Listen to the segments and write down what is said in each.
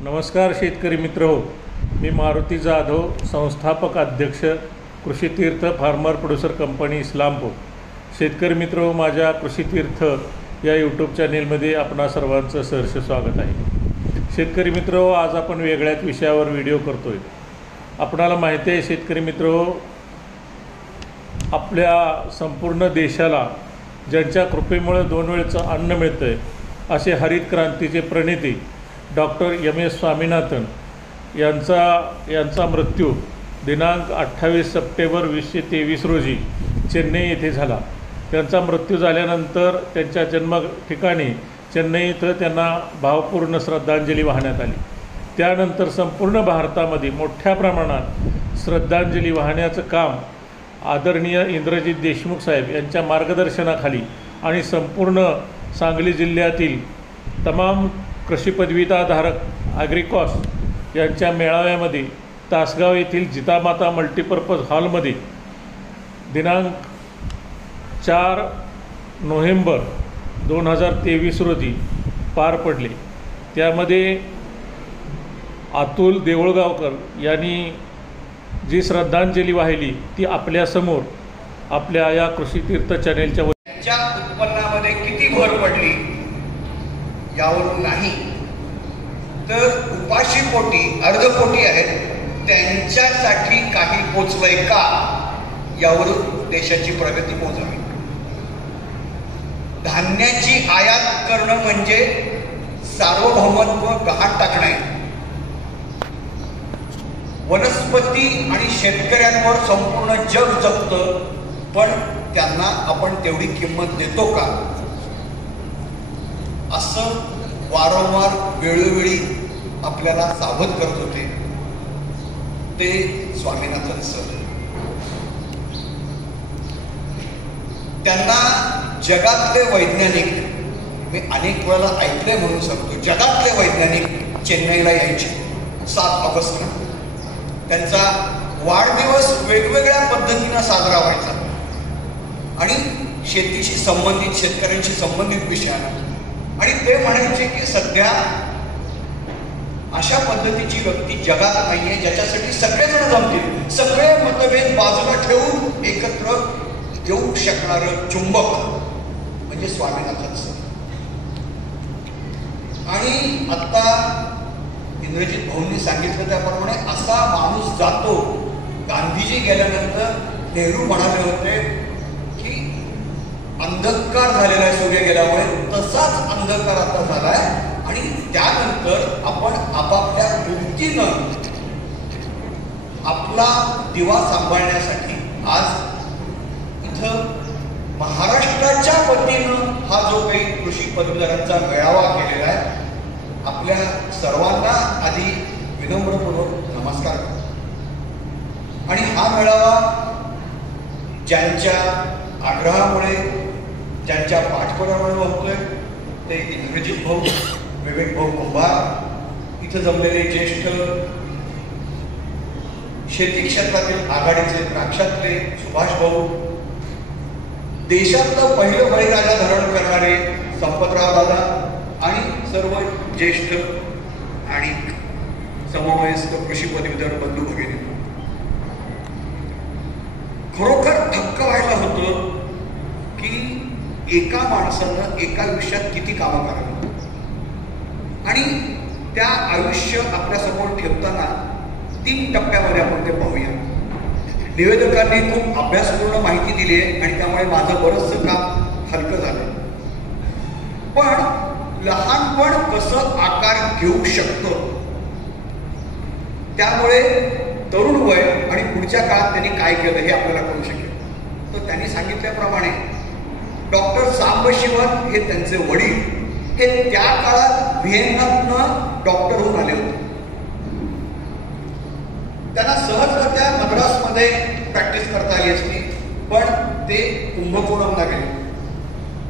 नमस्कार शेतकरी मित्र हो, मी मारुती जाधव, संस्थापक अध्यक्ष कृषीतीर्थ फार्मर प्रोड्युसर कंपनी इस्लामपूर. शेतकरी मित्र हो, माझ्या कृषीतीर्थ या यूट्यूब चॅनेलमध्ये आपणा सर्वांचं सहर्ष स्वागत आहे. शेतकरी मित्र हो, आज आपण वेगळ्याच विषयावर व्हिडिओ करतो आहे. आपणाला माहिती आहे शेतकरी मित्र हो, आपल्या संपूर्ण देशाला ज्यांच्या कृपेमुळे 2 वेळचं अन्न मिळतं आहे असे हरित क्रांतीचे प्रणेते डॉक्टर एम.एस. स्वामीनाथन यांचा मृत्यू दिनांक 28 सप्टेंबर 2023 रोजी चेन्नई येथे झाला. त्यांचा मृत्यू झाल्यानंतर त्यांच्या जन्म ठिकाणी चेन्नई इथं त्यांना भावपूर्ण श्रद्धांजली वाहण्यात आली. त्यानंतर संपूर्ण भारतामध्ये मोठ्या प्रमाणात श्रद्धांजली वाहण्याचं काम आदरणीय इंद्रजित देशमुख साहेब यांच्या मार्गदर्शनाखाली आणि संपूर्ण सांगली जिल्ह्यातील तमाम कृषी पदवीधारक ॲग्रिकॉस यांच्या मेळाव्यामध्ये तासगाव येथील जितामाता मल्टीपर्पज हॉलमध्ये दिनांक 4 नोव्हेंबर 2023 रोजी पार पडले. त्यामध्ये अतुल देऊळगावकर यांनी जी श्रद्धांजली वाहिली ती आपल्यासमोर आपल्या या कृषीतीर्थ चॅनेलच्या उत्पन्नामध्ये किती भर पडली यावरून नाही, तर उपाशी पोटी अर्धपोटी आहेत त्यांच्यासाठी काही पोचलंय का यावरून देशाची प्रगती मोजावी. धान्याची आयात करणं म्हणजे सार्वभौमत्व गहाण टाकणे. वनस्पती आणि शेतकऱ्यांवर संपूर्ण जग जगतं, पण त्यांना आपण तेवढी किंमत देतो का, असं वारंवार वेळोवेळी आपल्याला सावध करत होते ते स्वामीनाथन सर. त्यांना जगातले वैज्ञानिक, मी अनेक वेळा ऐकले म्हणून सांगतो, जगातले वैज्ञानिक चेन्नईला यायचे 7 ऑगस्टला. त्यांचा वाढदिवस वेगवेगळ्या पद्धतीनं साजरा व्हायचा आणि शेतीशी संबंधित, शेतकऱ्यांशी संबंधित विषयानं. आणि ते म्हणायचे की सध्या अशा पद्धतीची व्यक्ती जगात नाहीये ज्याच्यासाठी सगळेजण जमतील, सगळे मतभेद बाजूला ठेवून एकत्र येऊ शकणारं चुंबक म्हणजे स्वामीनाथन सर. आणि आता इंद्रजित भाऊंनी सांगितलं त्याप्रमाणे असा माणूस जातो. गांधीजी गेल्यानंतर नेहरू म्हणाले होते की अंधकार झालेला आहे सूर्य गेल्यामुळे, तसाच अंधकार आता झालाय आणि त्यानंतर आपण आपापल्या वृत्तीनं आपला दिवा सांभाळण्यासाठी आज इथं महाराष्ट्राच्या वतीनं हा जो काही कृषी पदवीधरांचा मेळावा केलेला आहे, आपल्या सर्वांना आधी विनम्रपूर्वक नमस्कार करतो. आणि हा मेळावा ज्यांच्या आग्रहामुळे, ज्यांच्या पाठबळामुळे होतोय ते इंद्रजित भाऊ, विवेक भाऊ कुंभार, इथं जमलेले ज्येष्ठ शेती क्षेत्रातील आघाडीचे द्राक्षातले सुभाष भाऊ, देशातलं पहिलं बळीराजा धरण करणारे संपतराव दादा आणि सर्व ज्येष्ठ आणि समवयस्क कृषी पदवीधर बंधू भगिनी. खरोखर धक्का व्हायला होतं की एका माणसानं एका आयुष्यात किती कामं करावी आणि त्या आयुष्य आपल्यासमोर ठेवताना 3 टप्प्यामध्ये आपण ते पाहूया. निवेदकांनी खूप अभ्यासपूर्ण माहिती दिली आहे आणि त्यामुळे माझं बरंचसं काम हलकं झालं. पण लहानपण कसं आकार घेऊ शकतं, त्यामुळे तरुण वय आणि पुढच्या काळात त्यांनी काय केलं हे आपल्याला कळू शकेल. तर त्यांनी सांगितल्याप्रमाणे डॉक्टर सांबशिवन हे त्यांचे वडील, हे त्या काळात व्हिएन्नातनं डॉक्टर होऊन आले होते. त्यांना सहजरित्या मद्रासमध्ये प्रॅक्टिस करता आली असती, पण ते कुंभकोणमला गेले,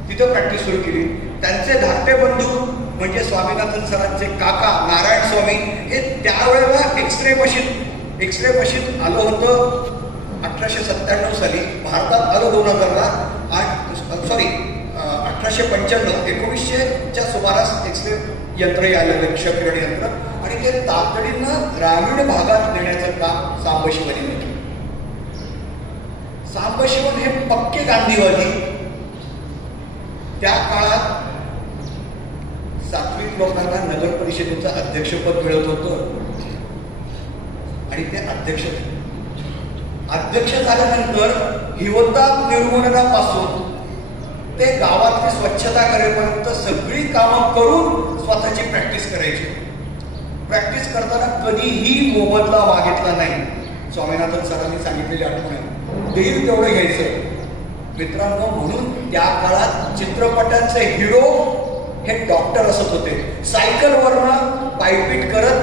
तिथं प्रॅक्टिस सुरू केली. त्यांचे धाकटे बंधू म्हणजे स्वामीनाथन सरांचे काका नारायण स्वामी हे त्यावेळेला एक्सरे मशीन आलं होतं 1897 साली, भारतात आलं 2000ला. 1895 1900च्या सुमारास एक्सरे यंत्र आलेलं, क्षकिरण यंत्र, आणि ते तातडीनं ग्रामीण भागात नेण्याचं काम सांबशिवनी केलं. सांबशिवन हे पक्के गांधीवादी. त्या काळात सात्विक लोकांना नगर परिषदेचं अध्यक्षपद मिळत होतं आणि ते अध्यक्ष झाल्यानंतर हिवताप निर्मूलनापासून ते गावातली स्वच्छता करेपर्यंत सगळी कामं करून स्वतःची प्रॅक्टिस करायची. प्रॅक्टिस करताना कधीही मोबदला मागितला नाही. स्वामीनाथन सरांनी सांगितलेली आठवण देईल तेवढं घ्यायचं. मित्रांनो, म्हणून त्या काळात चित्रपटांचे हिरो हे डॉक्टर असत होते. सायकलवरनं पायपीट करत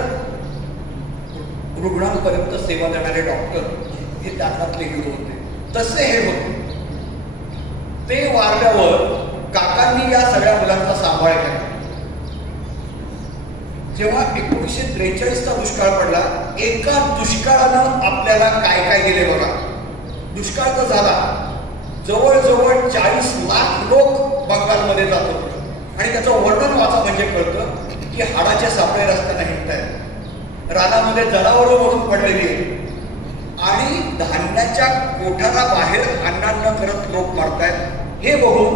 रुग्णांपर्यंत सेवा देणारे डॉक्टर हे त्या काळातले हिरो होते. तसे हे होते. ते वारल्यावर काकांनी या सगळ्या मुलांचा सांभाळ केला. जेव्हा 1943चा दुष्काळ पडला, एका दुष्काळानं आपल्याला काय काय दिले बघा. दुष्काळ तर झाला, जवळजवळ 40 लाख लोक बंगालमध्ये जात होते आणि त्याचं वर्णन वाचा म्हणजे कळतं की हाडाचे सापळे रस्त्याने हिंडतायत, रानामध्ये जनावरं म्हणून पडलेली आहेत आणि धान्याच्या कोठारा बाहेर अन्नान्न करत लोक मरतायत. हे बघून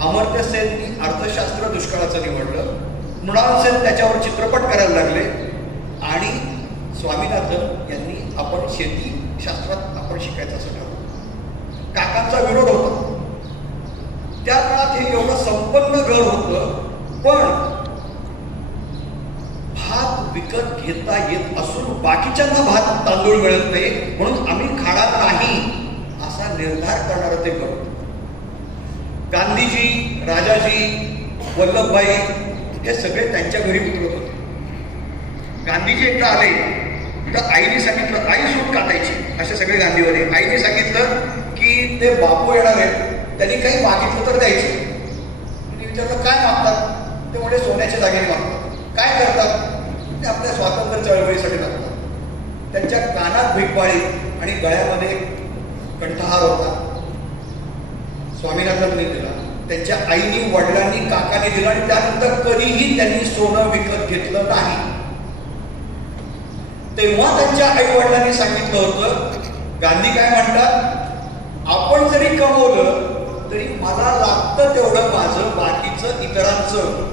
अमर्त्य सेननी अर्थशास्त्र दुष्काळाचं निवडलं. मृणाल सेन त्याच्यावर चित्रपट करायला लागले आणि स्वामीनाथन यांनी आपण शेती शास्त्रात आपण शिकायचं असं ठरवलं. काकांचा विरोध होता. त्या काळात हे एवढं संपन्न घर होतं, पण भात विकत घेता येत असून बाकीच्यांना भात तांदूळ मिळत नाही, म्हणून आम्ही खाणार नाही असा निर्धार करणारं ते घर. गांधीजी, राजाजी, वल्लभभाई हे सगळे त्यांच्या घरी उतरत होते. गांधीजी एकदा आले तर आईने सांगितलं, आई सूट काटायची, असे सगळे गांधीवादी. आईने सांगितलं की ते बापू येणार आहेत, त्यांनी काही मागितलं तर द्यायचं. मी विचारलं काय मागतात? ते म्हणजे सोन्याच्या दागिने मागतात. काय करतात? ते आपल्या स्वातंत्र्य चळवळीसाठी लागतात. त्यांच्या कानात भिकबाळी आणि गळ्यामध्ये कंठहार होता. स्वामीनाथनने दिला, त्यांच्या आईनी, वडिलांनी, काकाने दिलं आणि त्यानंतर कधीही त्यांनी सोनं विकत घेतलं नाही. तेव्हा त्यांच्या आई वडिलांनी सांगितलं होतं, गांधी काय म्हणतात, आपण जरी कमवलं तरी मला लागतं तेवढं माझं, बाकीचं इतरांचं.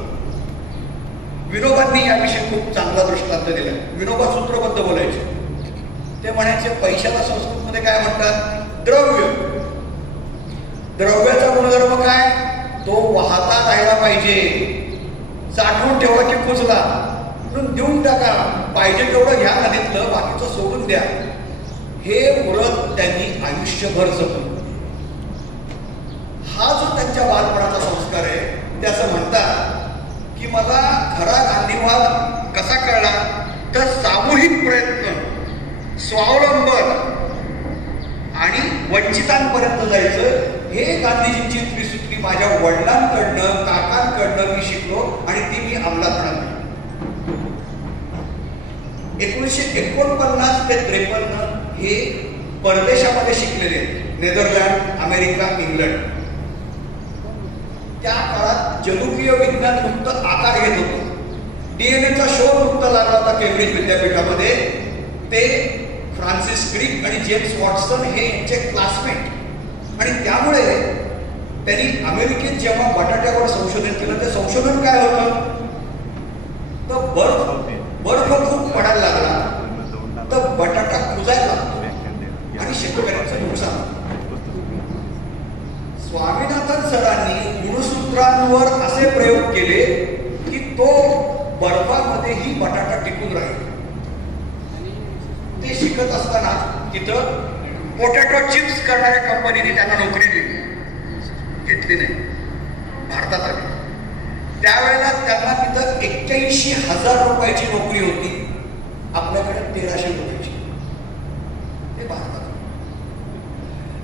विनोबांनी याविषयी खूप चांगला दृष्टांत दिला. विनोबा सूत्रबद्ध बोलायचे. ते म्हणायचे पैशाला संस्कृतमध्ये काय म्हणतात? द्रव्य. द्रव्याचा गुणधर्म काय? तो वाहता राहिला पाहिजे. साठवून ठेवा की कुजला, म्हणून देऊन टाका. पाहिजे तेवढं घ्या नदीतलं, बाकीचं सोडून द्या. हे व्रत त्यांनी आयुष्यभर जपलं. हा जो त्यांच्या बालपणाचा संस्कार आहे, ते असं म्हणतात की मला खरा गांधीवाद कसा कळला तर सामूहिक प्रयत्न, स्वावलंबन आणि वंचितांपर्यंत जायचं, हे गांधीजींची त्रिसूत्री माझ्या वडिलांकडनं, काकांकडनं मी शिकलो आणि ती मी अंमलात आणली. 1949 ते 53 हे परदेशामध्ये शिकलेले, नेदरलँड, अमेरिका, इंग्लंड. त्या काळात जनुकीय विज्ञान नुकतं आकार घेत होतं. डीएनएचा शोध नुकता लागला होता केम्ब्रिज विद्यापीठामध्ये. ते फ्रान्सिस क्रिक आणि जेम्स वॉटसन हे यांचे क्लासमेट. आणि त्यामुळे त्यांनी अमेरिकेत जेव्हा बटाट्यावर संशोधन केलं, ते संशोधन काय होतं तर बर्फ खूप पडायला लागला तर बटाटा कुजायला लागतो आणि शेतकऱ्यांचं नुकसान होतं. स्वामीनाथन सरांनी गुणसूत्रांवर असे प्रयोग केले की तो बर्फामध्येही बटाटा टिकून राहील. ते शिकत असताना तिथं पोटॅटो चिप्स करणाऱ्या कंपनीने त्यांना नोकरी दिली, घेतली नाही, भारतात आली. त्यावेळेला त्यांना तिथं 81,000 रुपयाची नोकरी होती, आपल्याकडे 1,300 रुपयाची. ते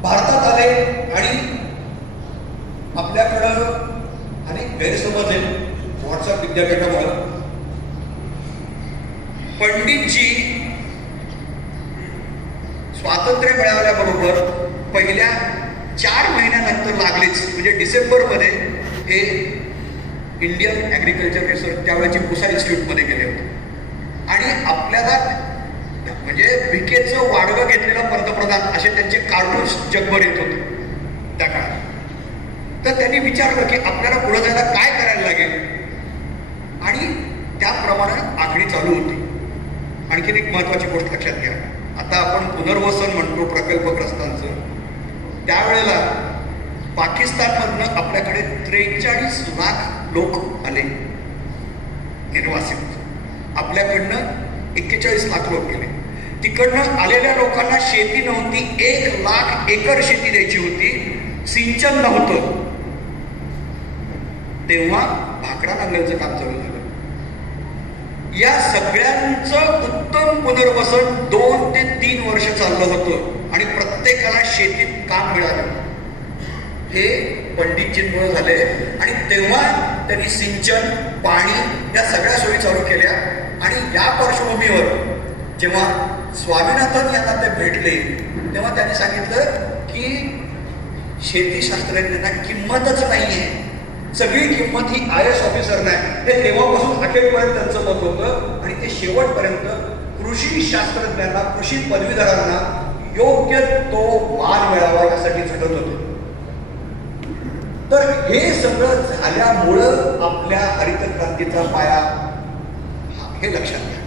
भारतात आले आणि आपल्याकडं अनेक गैरसमज आहेत व्हॉट्सअप विद्यापीठामुळे. पंडितजी स्वातंत्र्य मिळाल्याबरोबर पहिल्या 4 महिन्यानंतर लागलीच, म्हणजे डिसेंबरमध्ये हे इंडियन ॲग्रिकल्चर रिसर्च त्यावेळेची पुसा इन्स्टिट्यूटमध्ये गेले होते. आणि आपल्याला म्हणजे भिकेचं वाडगं घेतलेलं पंतप्रधान असे त्यांचे कार्टून्स जगभर येत होते त्या काळात. तर त्यांनी विचारलं की आपल्याला पुढे जायला काय करायला लागेल, आणि त्याप्रमाणे आखणी चालू होती. आणखीन एक महत्वाची गोष्ट लक्षात घ्या, आता आपण पुनर्वसन म्हणतो प्रकल्पग्रस्तांचं, त्यावेळेला पाकिस्तानमधनं आपल्याकडे 43 लाख लोक आले निर्वासित, आपल्याकडनं 41 लाख लोक गेले. तिकडनं आलेल्या लोकांना शेती नव्हती, 1 लाख एकर शेती द्यायची होती, सिंचन नव्हतं. तेव्हा भाकरा नांगराचं काम चालू झालं. या सगळ्यांचं उत्तम पुनर्वसन 2 ते 3 वर्ष चाललं होतं आणि प्रत्येकाला शेतीत काम मिळालं. हे पंडितजींमुळे झाले आणि तेव्हा त्यांनी सिंचन, पाणी या सगळ्या सोयी चालू केल्या. आणि या पार्श्वभूमीवर जेव्हा स्वामीनाथन यांना ते भेटले तेव्हा त्यांनी सांगितलं की शेतीशास्त्रज्ञांना किंमतच नाहीये, सगळी किंमत ही IAS ऑफिसर नाही. हे तेव्हापासून अखेरपर्यंत त्यांचं मत होतं आणि ते शेवटपर्यंत कृषी शास्त्रज्ञांना, कृषी पदवीधरांना योग्य तो मान मिळावा यासाठी झटत होते. तर हे सगळं झाल्यामुळं आपल्या हरित क्रांतीचा पाया हे लक्षात घ्या.